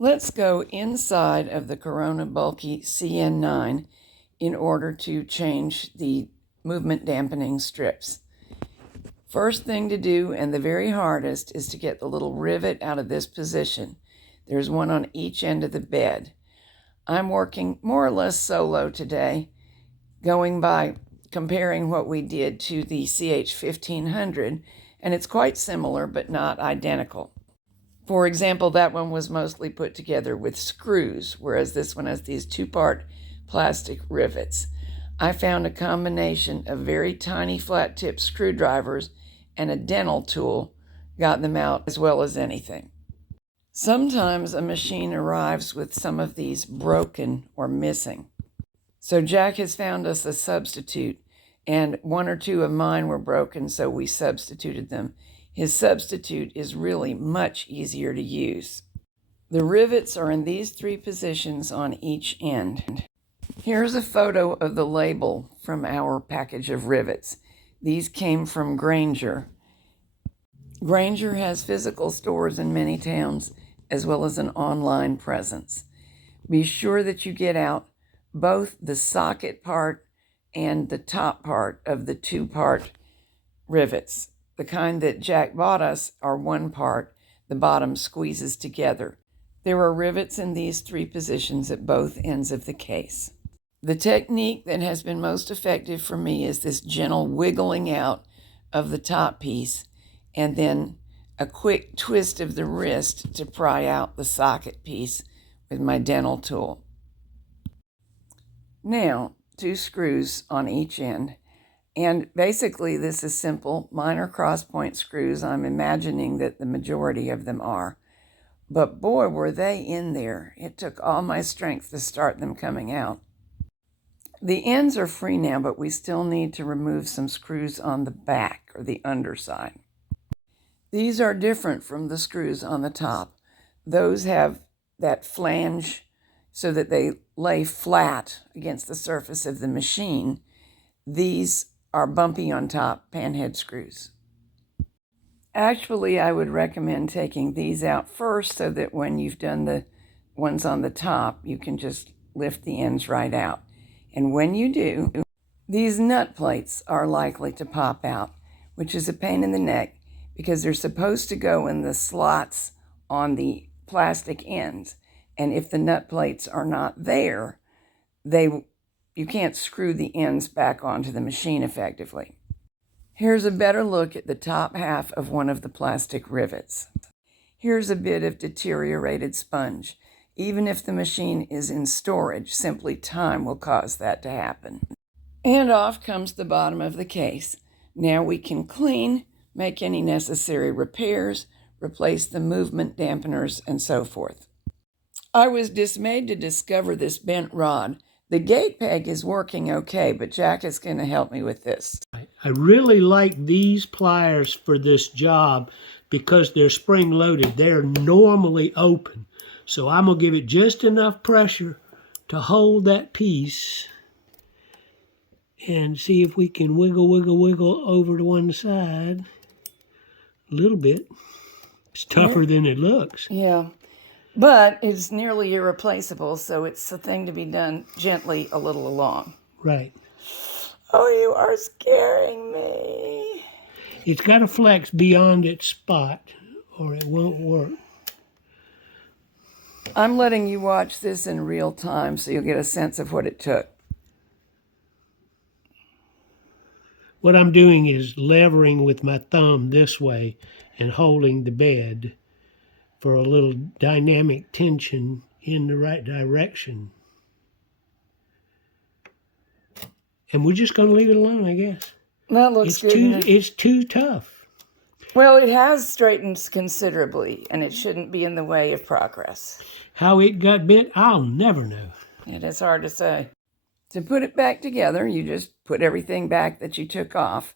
Let's go inside of the Corona Bulky CN9 in order to change the movement dampening strips. First thing to do, and the very hardest, is to get the little rivet out of this position. There's one on each end of the bed. I'm working more or less solo today, going by comparing what we did to the CH1500, and it's quite similar but not identical. For example, that one was mostly put together with screws, whereas this one has these two-part plastic rivets. I found a combination of very tiny flat-tip screwdrivers and a dental tool got them out as well as anything. Sometimes a machine arrives with some of these broken or missing. So Jack has found us a substitute, and one or two of mine were broken, so we substituted them. His substitute is really much easier to use. The rivets are in these three positions on each end. Here's a photo of the label from our package of rivets. These came from Grainger. Grainger has physical stores in many towns as well as an online presence. Be sure that you get out both the socket part and the top part of the two-part rivets. The kind that Jack bought us are one part, the bottom squeezes together. There are rivets in these three positions at both ends of the case. The technique that has been most effective for me is this gentle wiggling out of the top piece and then a quick twist of the wrist to pry out the socket piece with my dental tool. Now, 2 screws on each end. And basically, this is simple. Mine are cross-point screws. I'm imagining that the majority of them are. But boy, were they in there. It took all my strength to start them coming out. The ends are free now, but we still need to remove some screws on the back or the underside. These are different from the screws on the top. Those have that flange so that they lay flat against the surface of the machine. These are bumpy on top, panhead screws. Actually, I would recommend taking these out first so that when you've done the ones on the top, you can just lift the ends right out. And when you do, these nut plates are likely to pop out, which is a pain in the neck because they're supposed to go in the slots on the plastic ends. And if the nut plates are not there, you can't screw the ends back onto the machine effectively. Here's a better look at the top half of one of the plastic rivets. Here's a bit of deteriorated sponge. Even if the machine is in storage, simply time will cause that to happen. And off comes the bottom of the case. Now we can clean, make any necessary repairs, replace the movement dampeners, and so forth. I was dismayed to discover this bent rod. The gate peg is working okay, but Jack is going to help me with this. I really like these pliers for this job because they're spring-loaded. They're normally open. So I'm going to give it just enough pressure to hold that piece and see if we can wiggle over to one side a little bit. It's tougher than it looks. Yeah. But it's nearly irreplaceable, so it's a thing to be done gently a little along. Right. Oh, you are scaring me. It's got to flex beyond its spot, or it won't work. I'm letting you watch this in real time so you'll get a sense of what it took. What I'm doing is levering with my thumb this way and holding the bed for a little dynamic tension in the right direction. And we're just going to leave it alone, I guess. That looks good. It's too tough. Well, it has straightened considerably, and it shouldn't be in the way of progress. How it got bent, I'll never know. It is hard to say. To put it back together, you just put everything back that you took off.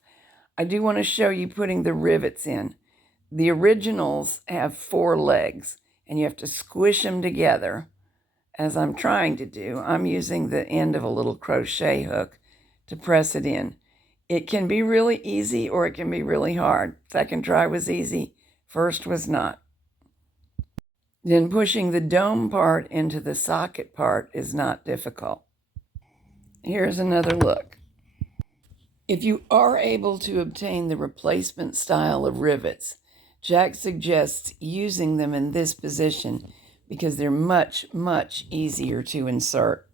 I do want to show you putting the rivets in. The originals have 4 legs, and you have to squish them together, as I'm trying to do. I'm using the end of a little crochet hook to press it in. It can be really easy or it can be really hard. Second try was easy, first was not. Then pushing the dome part into the socket part is not difficult. Here's another look. If you are able to obtain the replacement style of rivets, Jack suggests using them in this position because they're much, much easier to insert.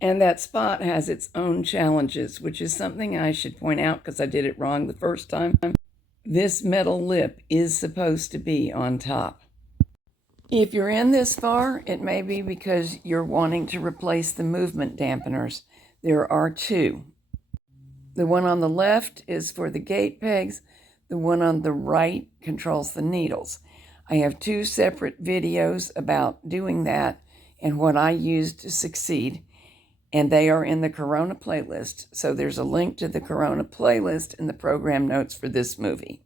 And that spot has its own challenges, which is something I should point out because I did it wrong the first time. This metal lip is supposed to be on top. If you're in this far, it may be because you're wanting to replace the movement dampeners. There are two. The one on the left is for the gate pegs. The one on the right controls the needles. I have two separate videos about doing that and what I used to succeed, and they are in the Corona playlist. So there's a link to the Corona playlist in the program notes for this movie.